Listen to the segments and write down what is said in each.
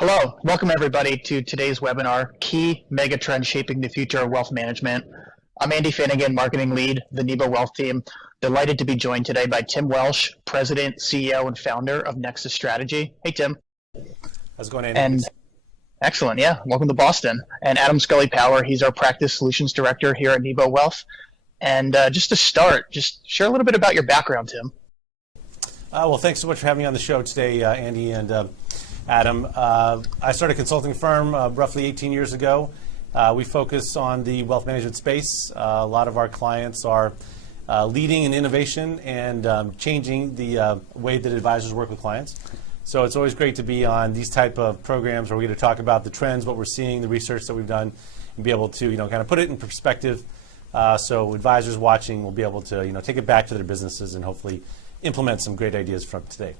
Hello, welcome everybody to today's webinar, Key Megatrends Shaping the Future of Wealth Management. I'm Andy Finnegan, Marketing Lead, the Nebo Wealth team. Delighted to be joined today by Tim Welsh, President, CEO, and Founder of Nexus Strategy. Hey, Tim. How's it going, Andy? And excellent, yeah. Welcome to Boston. And Adam Scully-Power, he's our Practice Solutions Director here at Nebo Wealth. And just to start, just share a little bit about your background, Tim. Well, thanks so much for having me on the show today, Andy and Adam. I started a consulting firm roughly 18 years ago. We focus on the wealth management space. A lot of our clients are leading in innovation and changing the way that advisors work with clients. So it's always great to be on these type of programs where we get to talk about the trends, what we're seeing, the research that we've done, and be able to kind of put it in perspective. So advisors watching will be able to take it back to their businesses and hopefully implement some great ideas from today.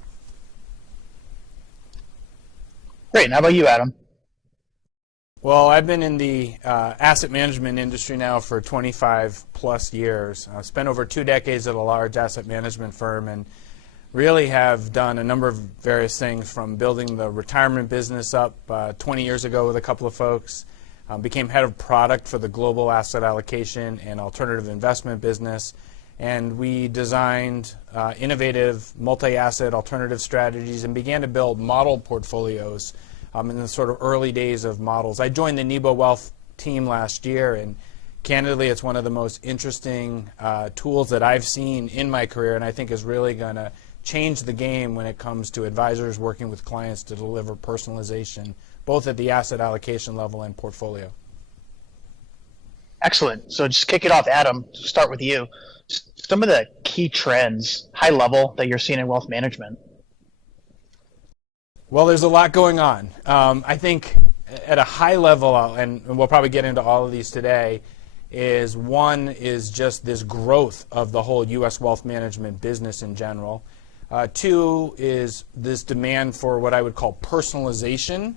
Great. And how about you, Adam? Well, I've been in the asset management industry now for 25 plus years. I've spent over 2 decades at a large asset management firm and really have done a number of various things, from building the retirement business up 20 years ago with a couple of folks, became head of product for the global asset allocation and alternative investment business, and we designed innovative multi-asset alternative strategies and began to build model portfolios in the sort of early days of models. I joined the Nebo Wealth team last year, and candidly, it's one of the most interesting tools that I've seen in my career, and I think is really going to change the game when it comes to advisors working with clients to deliver personalization, both at the asset allocation level and portfolio. Excellent. So just kick it off, Adam, start with you. Some of the key trends, high level, that you're seeing in wealth management. Well, there's a lot going on. I think at a high level, and we'll probably get into all of these today, one is just this growth of the whole U.S. wealth management business in general. 2 is this demand for what I would call personalization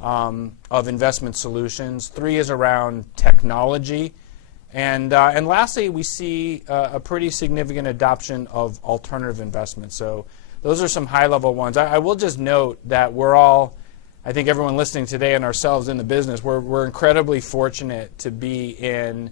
of investment solutions. 3 is around technology. And lastly, we see a pretty significant adoption of alternative investments. So those are some high-level ones. I will just note that we're all, I think everyone listening today and ourselves in the business, we're incredibly fortunate to be in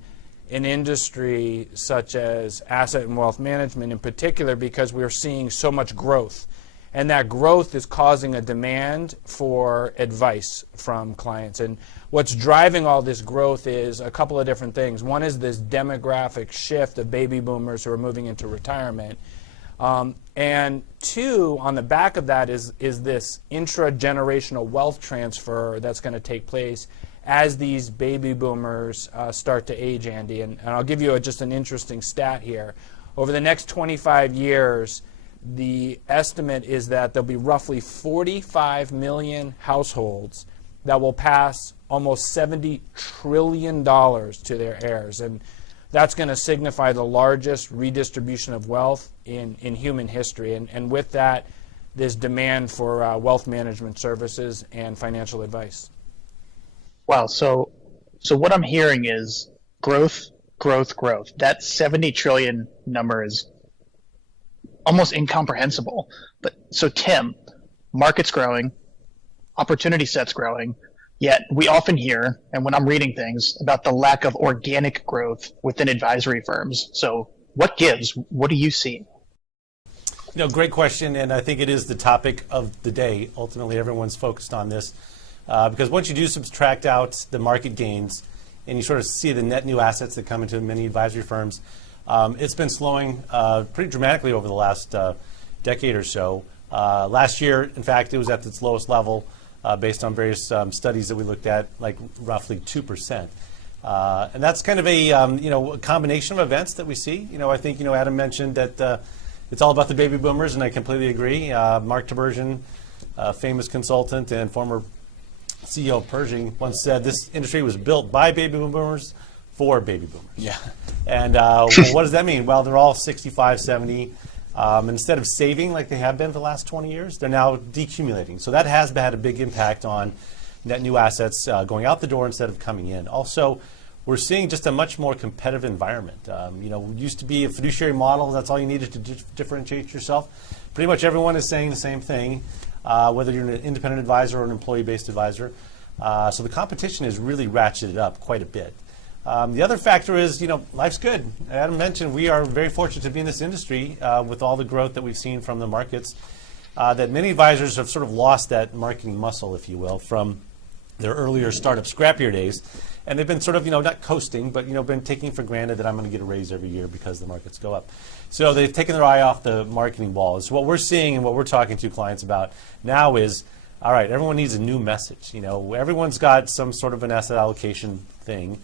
an industry such as asset and wealth management in particular, because we're seeing so much growth. And that growth is causing a demand for advice from clients. And what's driving all this growth is a couple of different things. One is this demographic shift of baby boomers who are moving into retirement. And 2, on the back of that is this intra-generational wealth transfer that's going to take place as these baby boomers start to age, Andy. And I'll give you just an interesting stat here. Over the next 25 years, the estimate is that there'll be roughly 45 million households that will pass almost $70 trillion to their heirs. And that's going to signify the largest redistribution of wealth in human history. And with that, this demand for wealth management services and financial advice. Wow. So what I'm hearing is growth, growth, growth. That 70 trillion number is almost incomprehensible. But so Tim, market's growing, opportunity set's growing, yet we often hear, and when I'm reading things, about the lack of organic growth within advisory firms. So what gives? What do you see? Great question, and I think it is the topic of the day. Ultimately, everyone's focused on this because once you do subtract out the market gains and you sort of see the net new assets that come into many advisory firms, it's been slowing pretty dramatically over the last decade or so. Last year, in fact, it was at its lowest level based on various studies that we looked at, like roughly 2%. And that's kind of a combination of events that we see. I think Adam mentioned that it's all about the baby boomers, and I completely agree. Mark Tibergien, famous consultant and former CEO of Pershing, once said this industry was built by baby boomers for baby boomers. Yeah. And what does that mean? Well, they're all 65, 70. Instead of saving like they have been for the last 20 years, they're now decumulating. So that has had a big impact on net new assets going out the door instead of coming in. Also, we're seeing just a much more competitive environment. It used to be a fiduciary model. That's all you needed to differentiate yourself. Pretty much everyone is saying the same thing. whether you're an independent advisor or an employee-based advisor. So the competition has really ratcheted up quite a bit. The other factor is, life's good. Adam mentioned we are very fortunate to be in this industry with all the growth that we've seen from the markets, that many advisors have sort of lost that marketing muscle, if you will, from their earlier startup scrappier days. And they've been sort of, not coasting, but, been taking for granted that I'm going to get a raise every year because the markets go up. So they've taken their eye off the marketing ball. So what we're seeing and what we're talking to clients about now is, all right, everyone needs a new message. Everyone's got some sort of an asset allocation thing.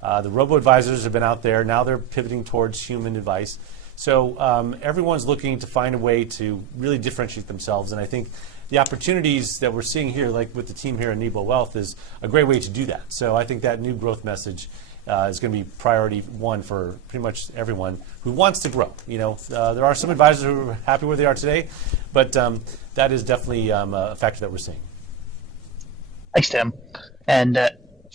The robo-advisors have been out there. Now they're pivoting towards human advice. So everyone's looking to find a way to really differentiate themselves. And I think the opportunities that we're seeing here, like with the team here at Nebo Wealth, is a great way to do that. So I think that new growth message is going to be priority one for pretty much everyone who wants to grow. There are some advisors who are happy where they are today, but that is definitely a factor that we're seeing. Thanks, Tim. And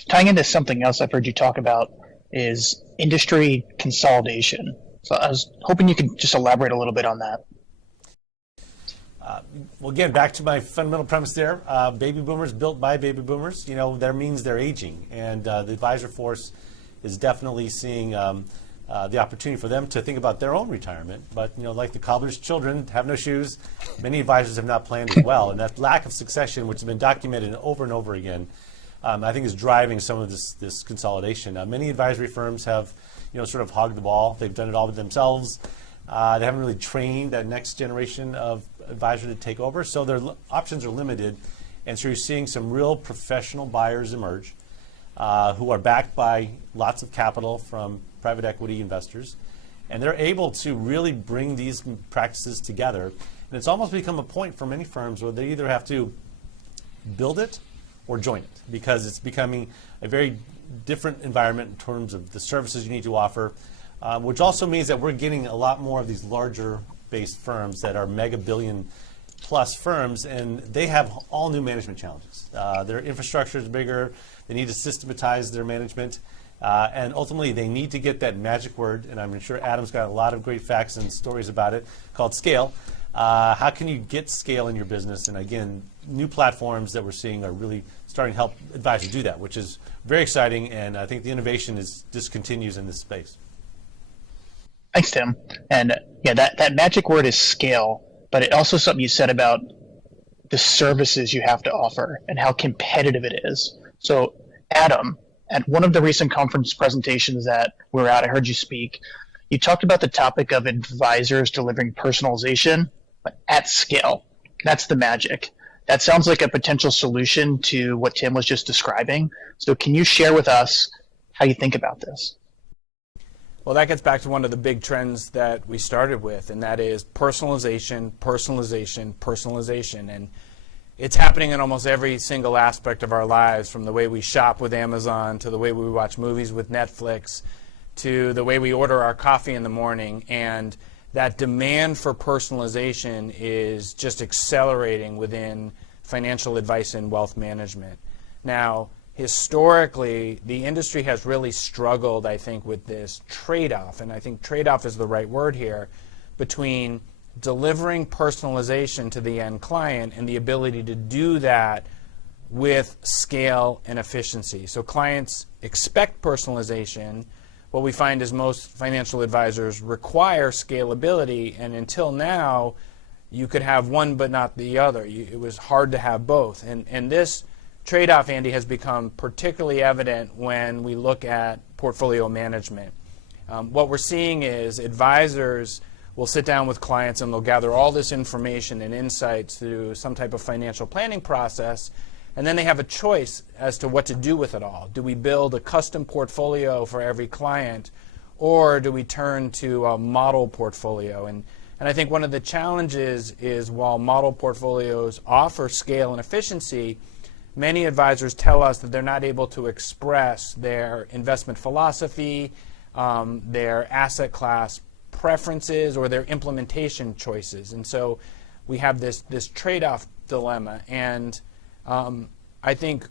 tying into something else I've heard you talk about is industry consolidation. So I was hoping you could just elaborate a little bit on that. Well, again, back to my fundamental premise there, baby boomers built by baby boomers, that means they're aging. And the advisor force is definitely seeing the opportunity for them to think about their own retirement. But, like the cobbler's children have no shoes, many advisors have not planned as well. And that lack of succession, which has been documented over and over again, I think is driving some of this consolidation. Many advisory firms have, sort of hogged the ball. They've done it all themselves. They haven't really trained that next generation of advisor to take over, so their options are limited. And so you're seeing some real professional buyers emerge who are backed by lots of capital from private equity investors. And they're able to really bring these practices together. And it's almost become a point for many firms where they either have to build it or join it, because it's becoming a very different environment in terms of the services you need to offer, which also means that we're getting a lot more of these larger based firms that are mega billion plus firms, and they have all new management challenges. Their infrastructure is bigger, they need to systematize their management, and ultimately they need to get that magic word, and I'm sure Adam's got a lot of great facts and stories about it, called scale. How can you get scale in your business? And again, new platforms that we're seeing are really starting to help advisors do that, which is very exciting, and I think the innovation just continues in this space. Thanks, Tim. And yeah, that magic word is scale, but it also something you said about the services you have to offer and how competitive it is. So, Adam, at one of the recent conference presentations that we were at, I heard you speak. You talked about the topic of advisors delivering personalization, but at scale. That's the magic. That sounds like a potential solution to what Tim was just describing. So can you share with us how you think about this? Well, that gets back to one of the big trends that we started with, and that is personalization, personalization, personalization. And it's happening in almost every single aspect of our lives, from the way we shop with Amazon to the way we watch movies with Netflix to the way we order our coffee in the morning. And that demand for personalization is just accelerating within financial advice and wealth management. Now, historically, the industry has really struggled, I think, with this trade-off, and I think trade-off is the right word here, between delivering personalization to the end client and the ability to do that with scale and efficiency. So clients expect personalization. What we find is most financial advisors require scalability, and until now, you could have one but not the other. It was hard to have both. And this trade-off, Andy, has become particularly evident when we look at portfolio management. What we're seeing is advisors will sit down with clients and they'll gather all this information and insights through some type of financial planning process, and then they have a choice as to what to do with it all. Do we build a custom portfolio for every client, or do we turn to a model portfolio? And I think one of the challenges is, while model portfolios offer scale and efficiency, many advisors tell us that they're not able to express their investment philosophy, their asset class preferences, or their implementation choices. And so we have this trade-off dilemma. And I think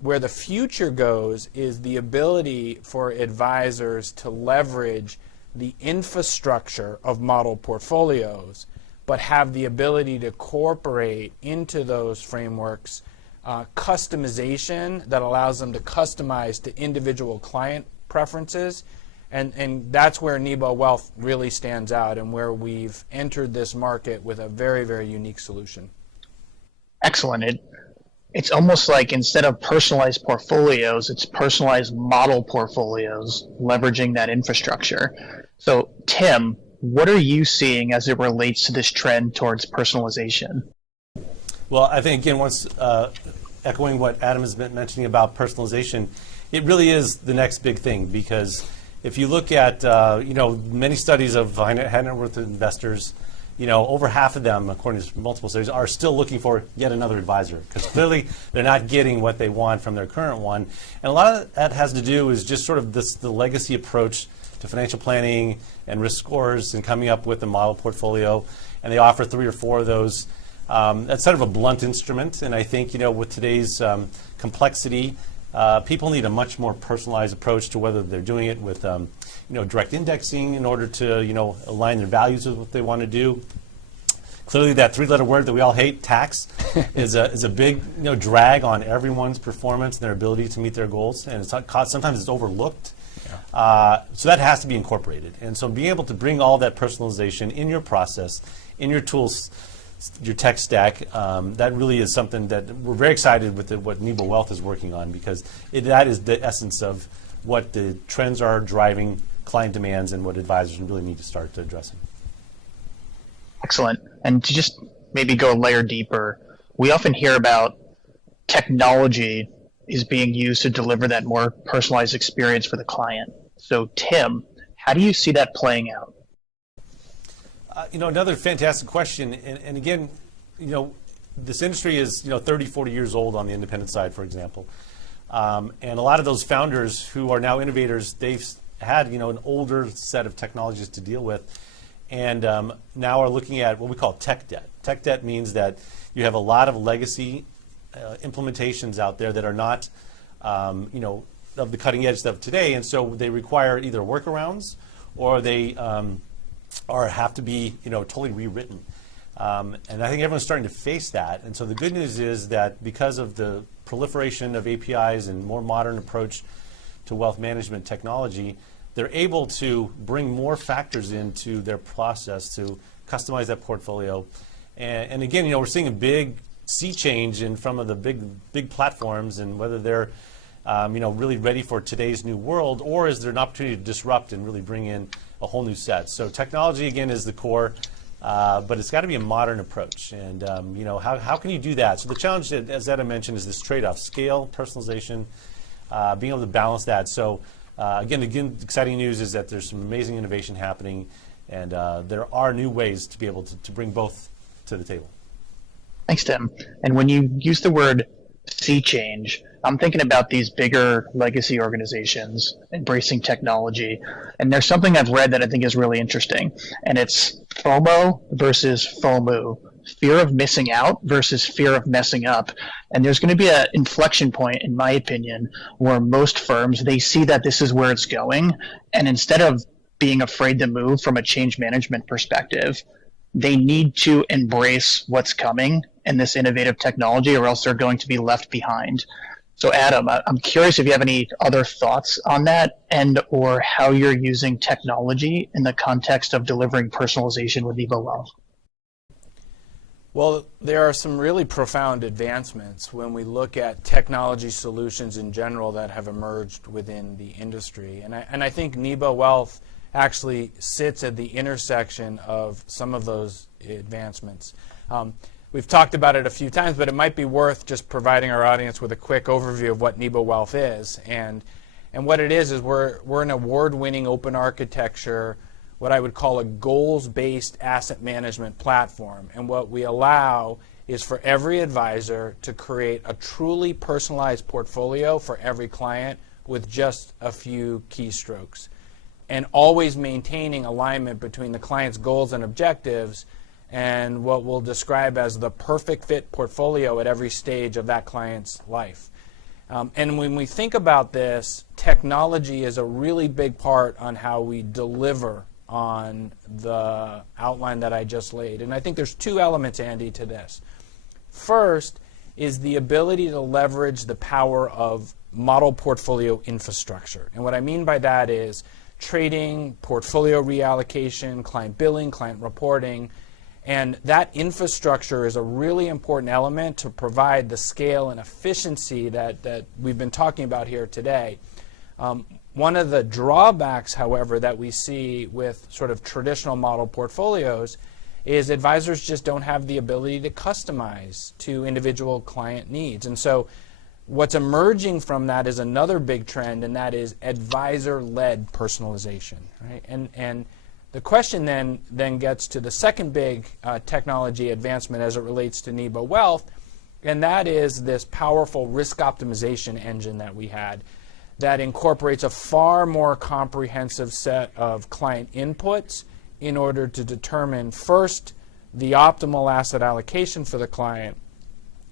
where the future goes is the ability for advisors to leverage the infrastructure of model portfolios, but have the ability to incorporate into those frameworks customization that allows them to customize to individual client preferences. And that's where Nebo Wealth really stands out and where we've entered this market with a very, very unique solution. Excellent. It's almost like instead of personalized portfolios, it's personalized model portfolios, leveraging that infrastructure. So, Tim, what are you seeing as it relates to this trend towards personalization? Well, I think, again, once echoing what Adam has been mentioning about personalization, it really is the next big thing, because if you look at many studies of high net worth investors, over half of them, according to multiple studies, are still looking for yet another advisor, because clearly they're not getting what they want from their current one. And a lot of that has to do is just sort of the legacy approach to financial planning and risk scores and coming up with a model portfolio. And they offer 3 or 4 of those. That's sort of a blunt instrument. And I think, with today's complexity, people need a much more personalized approach to whether they're doing it with direct indexing in order to align their values with what they want to do. Clearly, that 3-letter word that we all hate, tax, is a big drag on everyone's performance and their ability to meet their goals, and sometimes it's overlooked. Yeah. So that has to be incorporated, and so being able to bring all that personalization in your process, in your tools, your tech stack, that really is something that we're very excited with what Nebo Wealth is working on, because that is the essence of what the trends are driving client demands and what advisors really need to start addressing. Excellent. And to just maybe go a layer deeper, we often hear about technology is being used to deliver that more personalized experience for the client. So, Tim, how do you see that playing out? Another fantastic question. And again, this industry is 30, 40 years old on the independent side, for example. And a lot of those founders who are now innovators, they've had an older set of technologies to deal with, and now are looking at what we call tech debt. Tech debt means that you have a lot of legacy implementations out there that are not of the cutting edge stuff today, and so they require either workarounds or they or have to be totally rewritten. And I think everyone's starting to face that. And so the good news is that because of the proliferation of APIs and more modern approach to wealth management technology, they're able to bring more factors into their process to customize that portfolio. And again, we're seeing a big sea change in some of the big platforms, and whether they're really ready for today's new world, or is there an opportunity to disrupt and really bring in a whole new set. So technology, again, is the core, but it's got to be a modern approach. And how can you do that? So the challenge, as Adam mentioned, is this trade-off: scale, personalization, being able to balance that. So again, exciting news is that there's some amazing innovation happening, and there are new ways to be able to bring both to the table. Thanks, Tim. And when you use the word sea change, I'm thinking about these bigger legacy organizations embracing technology. And there's something I've read that I think is really interesting. And it's FOMO versus FOMO, fear of missing out versus fear of messing up. And there's going to be an inflection point, in my opinion, where most firms, they see that this is where it's going. And instead of being afraid to move from a change management perspective, they need to embrace what's coming in this innovative technology, or else they're going to be left behind. So Adam, I'm curious if you have any other thoughts on that, and or how you're using technology in the context of delivering personalization with Nebo Wealth. Well, there are some really profound advancements when we look at technology solutions in general that have emerged within the industry. And I think Nebo Wealth actually sits at the intersection of some of those advancements. We've talked about it a few times, but it might be worth just providing our audience with a quick overview of what Nebo Wealth is. And what it is we're an award-winning open architecture, what I would call a goals-based asset management platform. And what we allow is for every advisor to create a truly personalized portfolio for every client with just a few keystrokes, and always maintaining alignment between the client's goals and objectives and what we'll describe as the perfect fit portfolio at every stage of that client's life. And when we think about this, technology is a really big part on how we deliver on the outline that I just laid. And I think there's two elements, Andy, to this. First is the ability to leverage the power of model portfolio infrastructure. And what I mean by that is trading, portfolio reallocation, client billing, client reporting. And that infrastructure is a really important element to provide the scale and efficiency that we've been talking about here today. One of the drawbacks, however, that we see with sort of traditional model portfolios is advisors just don't have the ability to customize to individual client needs. And so what's emerging from that is another big trend, and that is advisor-led personalization. Right? And the question then gets to the second big technology advancement as it relates to Nebo Wealth, and that is this powerful risk optimization engine that we had that incorporates a far more comprehensive set of client inputs in order to determine first the optimal asset allocation for the client,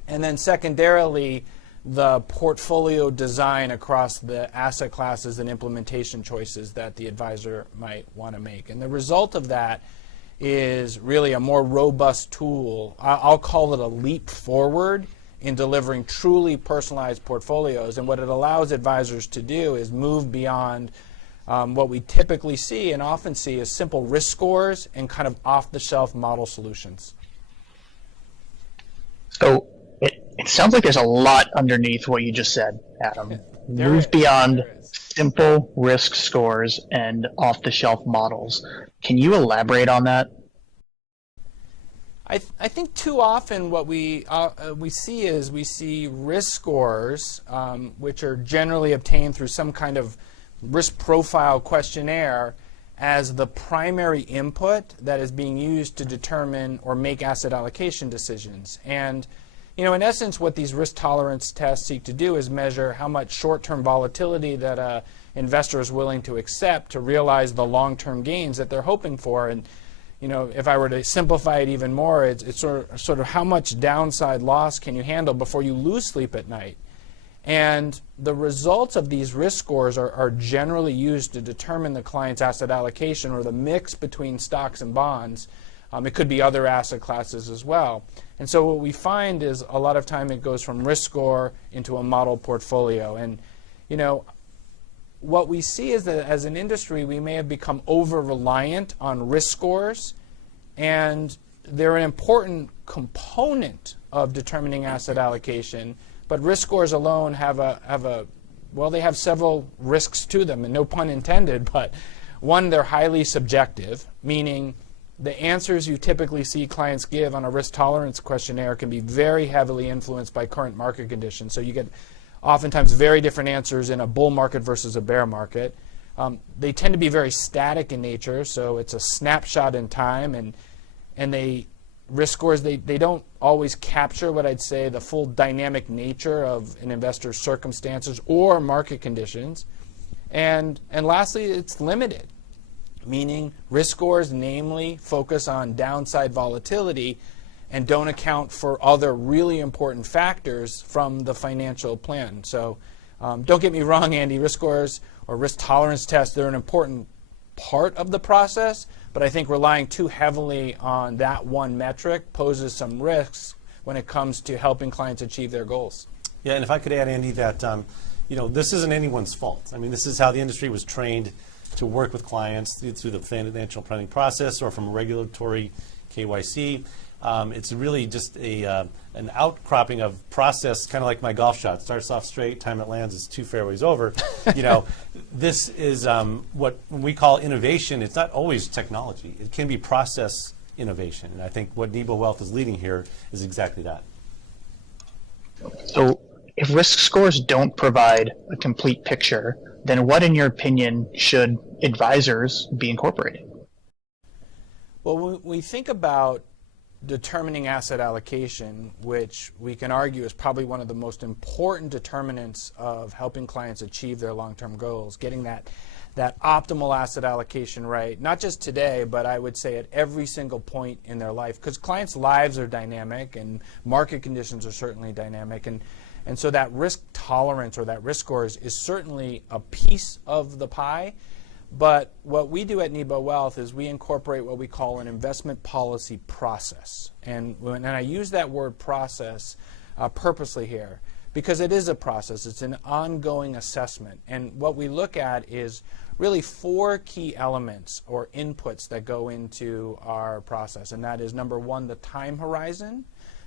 and then secondarily the portfolio design across the asset classes and implementation choices that the advisor might want to make. And the result of that is really a more robust tool. I'll call it a leap forward in delivering truly personalized portfolios. And what it allows advisors to do is move beyond what we typically see and often see as simple risk scores and kind of off-the-shelf model solutions. So it sounds like there's a lot underneath what you just said, Adam. Move beyond simple risk scores and off-the-shelf models. Can you elaborate on that? I think too often what we see risk scores, which are generally obtained through some kind of risk profile questionnaire, as the primary input that is being used to determine or make asset allocation decisions. And in essence, what these risk tolerance tests seek to do is measure how much short-term volatility that an investor is willing to accept to realize the long-term gains that they're hoping for. And if I were to simplify it even more, it's sort of how much downside loss can you handle before you lose sleep at night. And the results of these risk scores are generally used to determine the client's asset allocation or the mix between stocks and bonds. It could be other asset classes as well. And so what we find is a lot of time it goes from risk score into a model portfolio. And what we see is that as an industry, we may have become over-reliant on risk scores, and they're an important component of determining asset allocation. But risk scores alone they have several risks to them, and no pun intended. But one, they're highly subjective, meaning the answers you typically see clients give on a risk tolerance questionnaire can be very heavily influenced by current market conditions. So you get oftentimes very different answers in a bull market versus a bear market. They tend to be very static in nature, so it's a snapshot in time, and risk scores, they don't always capture what I'd say the full dynamic nature of an investor's circumstances or market conditions. And lastly, it's limited, meaning risk scores namely focus on downside volatility and don't account for other really important factors from the financial plan. So don't get me wrong, Andy, risk scores or risk tolerance tests, they're an important part of the process, but I think relying too heavily on that one metric poses some risks when it comes to helping clients achieve their goals. Yeah, and if I could add, Andy, that this isn't anyone's fault. I mean, this is how the industry was trained to work with clients through the financial planning process or from regulatory KYC. It's really just an outcropping of process, kind of like my golf shot. Starts off straight, time it lands is 2 fairways over. This is what we call innovation. It's not always technology. It can be process innovation. And I think what Nebo Wealth is leading here is exactly that. So if risk scores don't provide a complete picture, then what, in your opinion, should advisors be incorporating? Well, when we think about determining asset allocation, which we can argue is probably one of the most important determinants of helping clients achieve their long-term goals, getting that optimal asset allocation right, not just today, but I would say at every single point in their life, because clients' lives are dynamic and market conditions are certainly dynamic, and so that risk tolerance or that risk score is certainly a piece of the pie. But what we do at Nebo Wealth is we incorporate what we call an investment policy process. And I use that word process purposely here because it is a process. It's an ongoing assessment. And what we look at is really 4 key elements or inputs that go into our process. And that is, number 1, the time horizon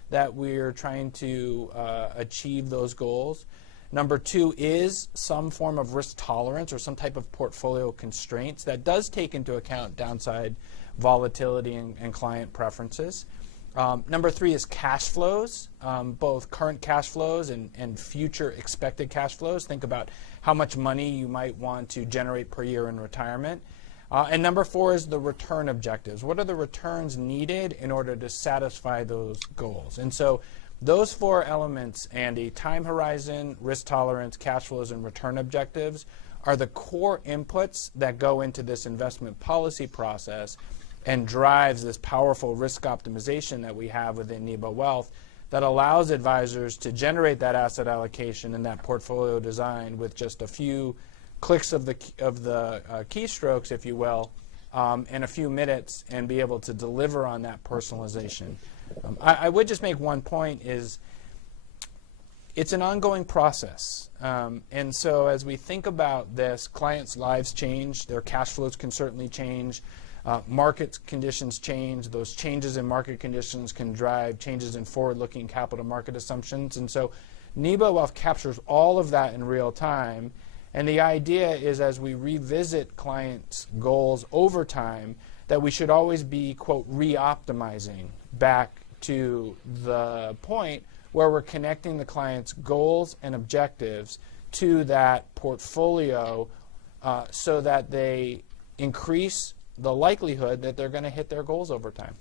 that we're trying to achieve those goals. Number 2 is some form of risk tolerance or some type of portfolio constraints that does take into account downside volatility and client preferences. Number 3 is cash flows, both current cash flows and future expected cash flows. Think about how much money you might want to generate per year in retirement. And number 4 is the return objectives. What are the returns needed in order to satisfy those goals? And so those 4 elements, Andy, time horizon, risk tolerance, cash flows, and return objectives, are the core inputs that go into this investment policy process and drives this powerful risk optimization that we have within Nebo Wealth that allows advisors to generate that asset allocation and that portfolio design with just a few clicks of the keystrokes, if you will, in a few minutes, and be able to deliver on that personalization. I would just make one point is it's an ongoing process. And so as we think about this, clients' lives change, their cash flows can certainly change, market conditions change, those changes in market conditions can drive changes in forward-looking capital market assumptions. And so Nebo Wealth captures all of that in real time. And the idea is, as we revisit clients' goals over time, that we should always be, quote, re-optimizing back to the point where we're connecting the client's goals and objectives to that portfolio so that they increase the likelihood that they're going to hit their goals over time.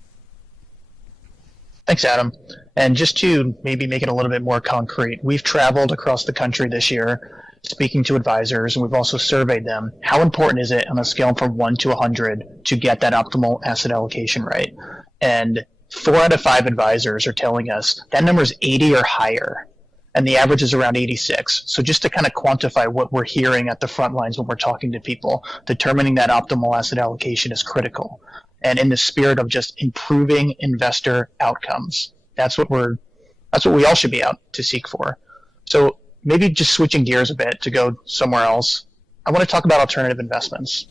Thanks, Adam. And just to maybe make it a little bit more concrete, we've traveled across the country this year speaking to advisors, and we've also surveyed them. How important is it on a scale from 1 to 100 to get that optimal asset allocation right? And 4 out of 5 advisors are telling us that number is 80 or higher, and the average is around 86. So just to kind of quantify what we're hearing at the front lines when we're talking to people, determining that optimal asset allocation is critical. And in the spirit of just improving investor outcomes, that's what we all should be out to seek for. So maybe just switching gears a bit to go somewhere else, I want to talk about alternative investments.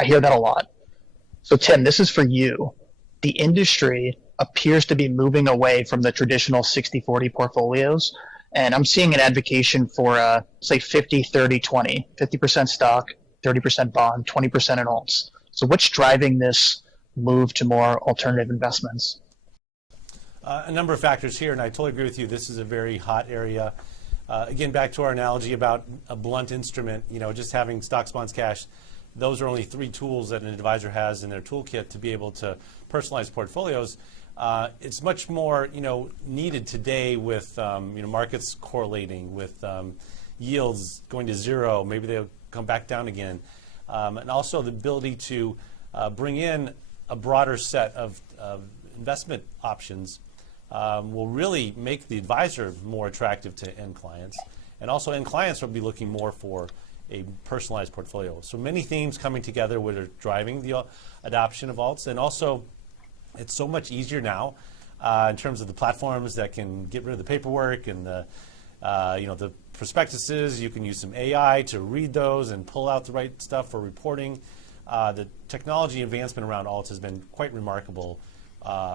I hear that a lot. So Tim, this is for you. The industry appears to be moving away from the traditional 60-40 portfolios, and I'm seeing an advocacy for, say, 50-30-20, 50% stock, 30% bond, 20% in alts. So what's driving this move to more alternative investments? A number of factors here, and I totally agree with you. This is a very hot area. Again, back to our analogy about a blunt instrument, just having stocks, bonds, cash. Those are only 3 tools that an advisor has in their toolkit to be able to personalize portfolios. It's much more, needed today with, markets correlating, with yields going to zero. Maybe they'll come back down again, and also the ability to bring in a broader set of investment options will really make the advisor more attractive to end clients, and also end clients will be looking more for a personalized portfolio. So many themes coming together that are driving the adoption of alts, and also it's so much easier now in terms of the platforms that can get rid of the paperwork and the prospectuses. You can use some AI to read those and pull out the right stuff for reporting. The technology advancement around alts has been quite remarkable,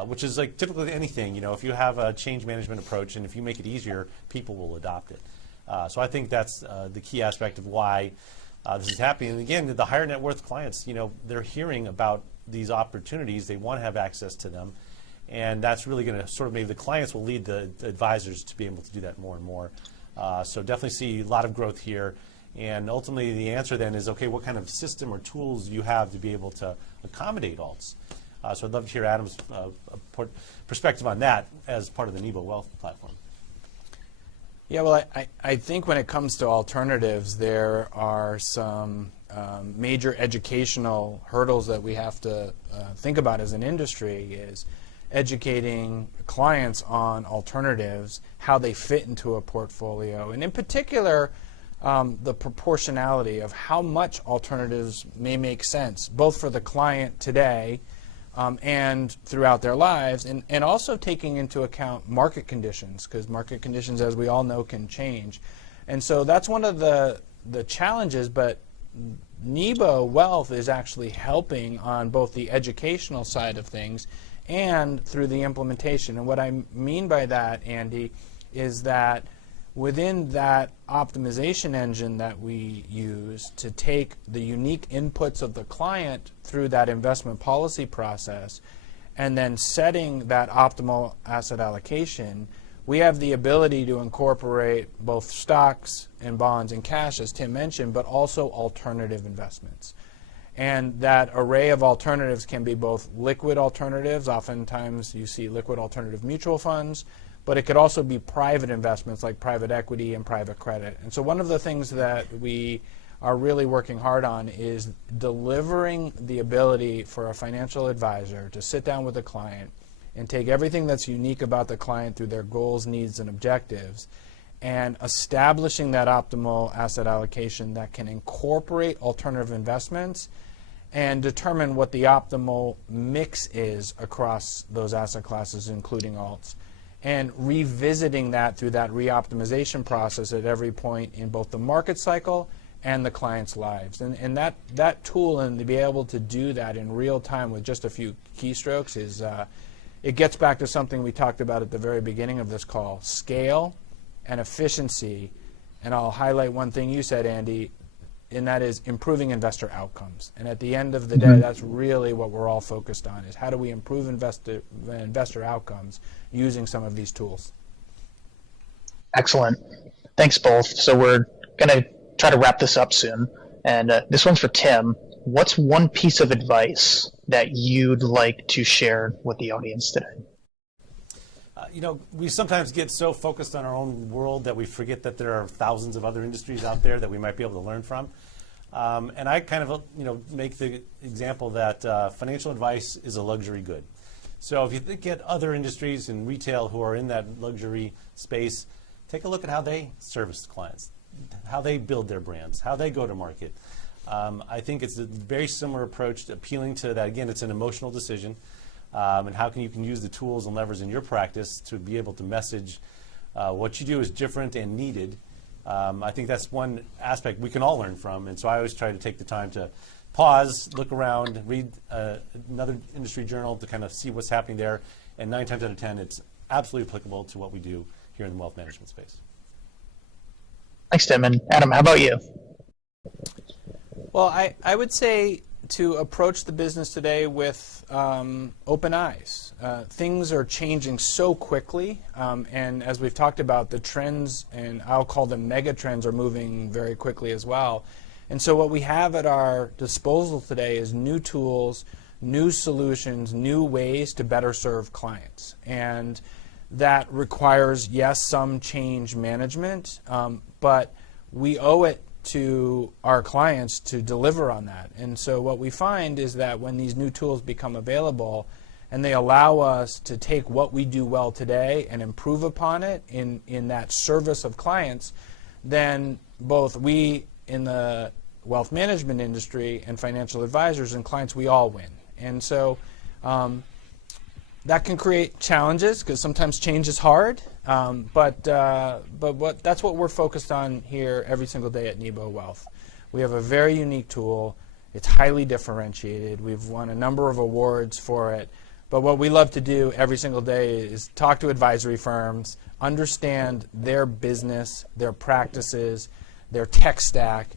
which is like typically anything. If you have a change management approach and if you make it easier, people will adopt it. So I think that's the key aspect of why this is happening. And again, the higher net worth clients, they're hearing about these opportunities. They want to have access to them. And that's really going to sort of maybe the clients will lead the advisors to be able to do that more and more. So definitely see a lot of growth here. And ultimately the answer then is, okay, what kind of system or tools you have to be able to accommodate alts? So I'd love to hear Adam's perspective on that as part of the Nebo Wealth platform. Yeah, well, I think when it comes to alternatives, there are some major educational hurdles that we have to think about as an industry, is educating clients on alternatives, how they fit into a portfolio, and in particular, the proportionality of how much alternatives may make sense, both for the client today and throughout their lives, and also taking into account market conditions, because market conditions, as we all know, can change. And so that's one of the challenges, but Nebo Wealth is actually helping on both the educational side of things and through the implementation. And what I mean by that, Andy, is that within that optimization engine that we use to take the unique inputs of the client through that investment policy process and then setting that optimal asset allocation, we have the ability to incorporate both stocks and bonds and cash, as Tim mentioned, but also alternative investments. And that array of alternatives can be both liquid alternatives. Oftentimes you see liquid alternative mutual funds, but it could also be private investments like private equity and private credit. And so one of the things that we are really working hard on is delivering the ability for a financial advisor to sit down with a client and take everything that's unique about the client through their goals, needs, and objectives, and establishing that optimal asset allocation that can incorporate alternative investments and determine what the optimal mix is across those asset classes, including alts, and revisiting that through that re-optimization process at every point in both the market cycle and the client's lives. And that tool, and to be able to do that in real time with just a few keystrokes is it gets back to something we talked about at the very beginning of this call: scale and efficiency. And I'll highlight one thing you said, Andy, and that is improving investor outcomes. And at the end of the day, that's really what we're all focused on, is how do we improve investor outcomes using some of these tools. Excellent. Thanks both. So we're going to try to wrap this up soon. And this one's for Tim. What's one piece of advice that you'd like to share with the audience today? We sometimes get so focused on our own world that we forget that there are thousands of other industries out there that we might be able to learn from. And I kind of, make the example that financial advice is a luxury good. So if you get other industries in retail who are in that luxury space, take a look at how they service clients, how they build their brands, how they go to market. I think it's a very similar approach to appealing to that. Again, it's an emotional decision. And how you can use the tools and levers in your practice to be able to message what you do is different and needed. I think that's one aspect we can all learn from. And so I always try to take the time to pause, look around, read another industry journal to kind of see what's happening there. And 9 times out of 10, it's absolutely applicable to what we do here in the wealth management space. Thanks, Tim. And Adam, how about you? Well, I would say to approach the business today with open eyes. Things are changing so quickly, and as we've talked about, the trends, and I'll call them megatrends, are moving very quickly as well. And so what we have at our disposal today is new tools, new solutions, new ways to better serve clients. And that requires, yes, some change management, but we owe it to our clients to deliver on that. And so what we find is that when these new tools become available and they allow us to take what we do well today and improve upon it in that service of clients, then both we in the wealth management industry and financial advisors and clients, we all win. And so that can create challenges because sometimes change is hard, but that's what we're focused on here every single day at Nebo Wealth. We have a very unique tool. It's highly differentiated. We've won a number of awards for it. But what we love to do every single day is talk to advisory firms, understand their business, their practices, their tech stack,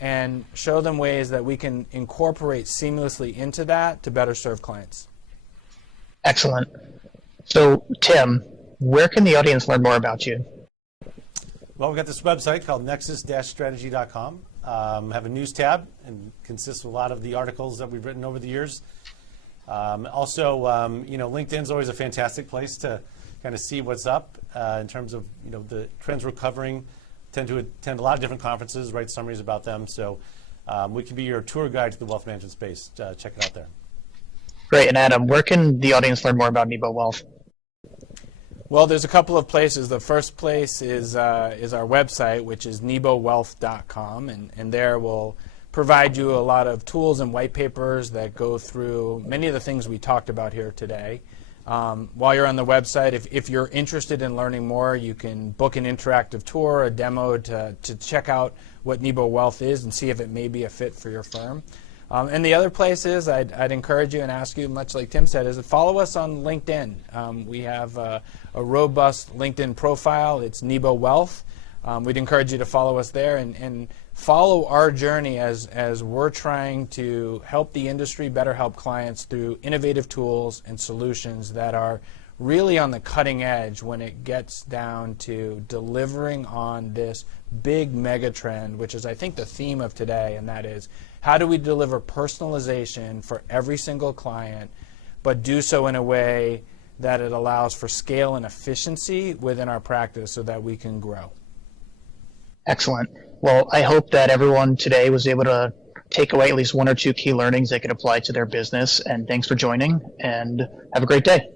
and show them ways that we can incorporate seamlessly into that to better serve clients. Excellent. So, Tim, where can the audience learn more about you? Well, we've got this website called nexus-strategy.com. Have a news tab and consists of a lot of the articles that we've written over the years. Also, LinkedIn is always a fantastic place to kind of see what's up in terms of the trends we're covering. Tend to attend a lot of different conferences, write summaries about them. So we can be your tour guide to the wealth management space. Check it out there. Great. And Adam, where can the audience learn more about Nebo Wealth? Well, there's a couple of places. The first place is our website, which is nebowealth.com, and there we'll provide you a lot of tools and white papers that go through many of the things we talked about here today. While you're on the website, if you're interested in learning more, you can book an interactive tour, a demo to check out what Nebo Wealth is and see if it may be a fit for your firm. And the other place is, I'd encourage you and ask you, much like Tim said, is to follow us on LinkedIn. We have a robust LinkedIn profile. It's Nebo Wealth. We'd encourage you to follow us there and follow our journey as we're trying to help the industry better help clients through innovative tools and solutions that are really on the cutting edge when it gets down to delivering on this big mega trend, which is, I think, the theme of today, and that is, how do we deliver personalization for every single client, but do so in a way that it allows for scale and efficiency within our practice so that we can grow? Excellent. Well, I hope that everyone today was able to take away at least one or two key learnings they could apply to their business. And thanks for joining, and have a great day.